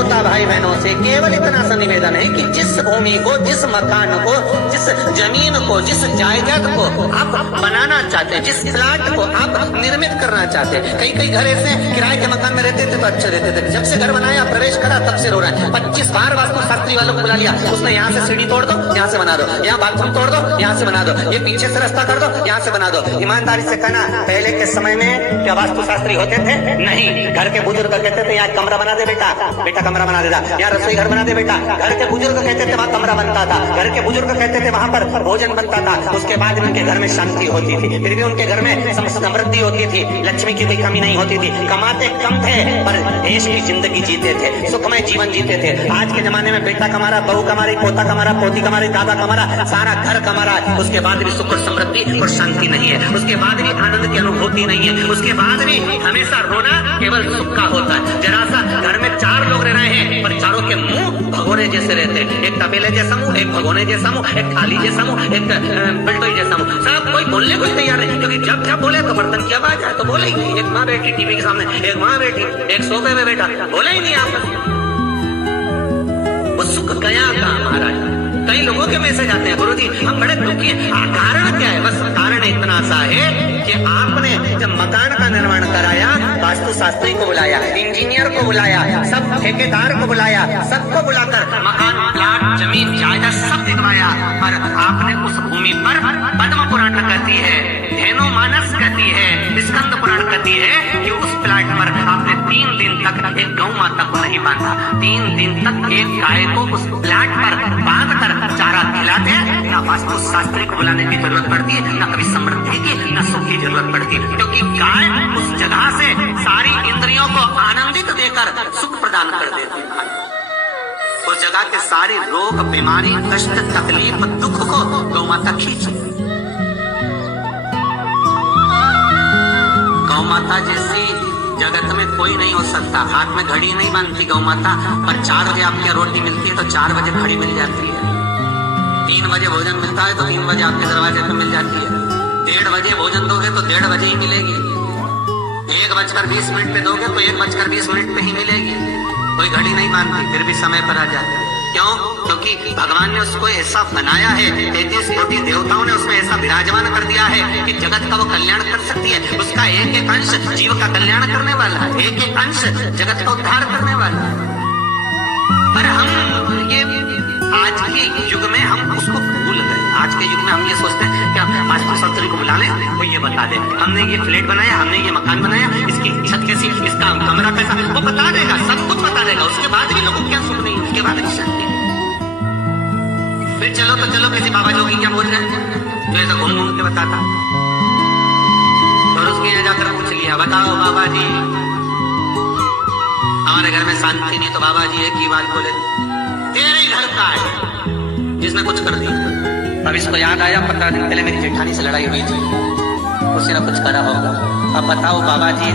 श्रोता भाई बहनों से केवल इतना सा निवेदन है कि जिस भूमि को, जिस मकान को, जिस जमीन को, जिस जायदाद को आप बनाना चाहते हैं, जिस प्लाट को आप निर्मित करना चाहते हैं, कई कई घर ऐसे किराए के मकान में रहते थे तो अच्छे रहते थे, जब से घर बनाया प्रवेश करा तब से रो रहे हैं। 25 बार वास्तु शास्त्री वालों को बुला लिया, उसने यहाँ से सीढ़ी तोड़ दो, यहाँ से बना दो, यहाँ बाथरूम तोड़ दो, यहाँ से बना दो, ये पीछे से रास्ता कर दो, यहाँ से बना दो। ईमानदारी से कहना, पहले के समय में क्या वास्तु शास्त्री होते थे? नहीं। घर के बुजुर्ग कहते थे यहाँ कमरा बना दे बेटा, बेटा कमरा बना देता, यहाँ रसोई घर बना दे बेटा। घर के बुजुर्ग कहते थे वहाँ कमरा बनता था, घर के बुजुर्ग कहते थे वहाँ पर भोजन बनता था। उसके बाद उनके घर में शांति होती थी, फिर भी उनके घर में समृद्धि होती थी, लक्ष्मी की कोई कमी नहीं होती थी। कमाते कम थे पर देश की जिंदगी जीते थे, सुखमय जीवन जीते थे। आज के जमाने में बेटा कमा रहा, बहू कमा रही, पोता कमा रहा, पोती कमा रही, दादा कमा रहा, सारा घर कमा रहा, उसके बाद भी सुख और समृद्धि और शांति नहीं है, उसके बाद भी आनंद की अनुभूति नहीं है, उसके बाद भी हमेशा रोना केवल सुख का होता है। जरा सा घर में 4 लोग रह रहे हैं पर चारों के मुंह भगोने जैसे रहते हैं, एक तबेले जैसा मुंह, एक भगोने जैसा मुंह, एक थाली जैसा मुंह, एक बिल्टोई जैसा मुंह। सब कोई बोलने को तैयार नहीं, क्योंकि जब जब बोले तो बर्तन की आवाज है तो बोले ही नहीं। एक माँ बैठी टीवी के सामने, एक माँ बैठी, एक सोफे में बैठा, बोले ही नहीं आप। वो सुख गया कहाँ महाराज? कई लोगों के मैसेज आते हैं, गुरुजी हम बड़े दुखी हैं। कारण क्या है? बस कारण इतना सा है कि आपने जब मकान का निर्माण कराया, वास्तु शास्त्री को बुलाया, इंजीनियर को बुलाया, सब ठेकेदार को बुलाया, सबको बुलाकर मकान, प्लाट, जमीन, जायदाद सब दिखवाया, पर आपने उस भूमि पर पद्म पुराण कहती है, धेनु मानस कहती है, स्कंद पुराण कहती है कि उस प्लाट पर आपने 3 दिन तक एक गौ माता को नहीं बांधा। 3 दिन तक एक गाय को उस प्लाट पर बांध कर चारा खिलाते। ना वास्तु शास्त्री को बुलाने की जरूरत पड़ती है, ना कभी समृद्धि की, ना सुख की जरूरत पड़ती है, क्योंकि गाय उस जगह से सारी इंद्रियों को आनंदित देकर सुख प्रदान कर देती है। उस जगह के सारी रोग, बीमारी, कष्ट, तकलीफ, दुख को गौ माता खींच। गौ माता जैसी जगत में कोई नहीं हो सकता। हाथ में घड़ी नहीं बांधती गौ माता, पर 4 बजे आपकी रोटी मिलती है तो 4 बजे घड़ी मिल जाती है। 3 बजे भोजन मिलता है तो 3 बजे आपके दरवाजे पे मिल जाती है। 1:30 बजे भोजन दोगे तो 1:30 बजे ही मिलेगी। 1:20 पे दोगे तो 1:20 पे ही मिलेगी। कोई घड़ी नहीं बांधती, फिर भी समय पर आ जाती है। क्यों? क्योंकि भगवान ने उसको ऐसा बनाया है, 33 कोटि देवताओं ने उसमें ऐसा विराजमान कर दिया है कि जगत का वो कल्याण कर सकती है। उसका एक एक अंश जीव का कल्याण करने वाला है, एक एक अंश जगत का उद्धार करने वाला है। पर हम ये आज के युग में हम उसको भूल गए। आज के युग में हम ये सोचते हैं कि वास्तु शास्त्री को बुला लें, वो ये बता दे, हमने ये फ्लैट बनाया, हमने ये मकान बनाया, इसकी छत कैसी, इसका कमरा कैसा, वो बता देगा, सब कुछ बता देगा। उसके बाद भी लोगों को क्या सुख नहीं, उसके बाद भी शांति। फिर चलो तो चलो किसी बाबा जोगी क्या बोल रहे हैं जो ऐसा घूम घूम के बताता, और उसके यहाँ जाकर पूछ लिया, बताओ बाबा जी हमारे घर में शांति नहीं, तो बाबा जी एक ही बात बोले, तेरे घर का है जिसने कुछ कर दिया। अब इसको याद आया 15 दिन पहले मेरी जेठानी से लड़ाई हुई थी, उसी ने कुछ करा होगा। अब बताओ बाबा जी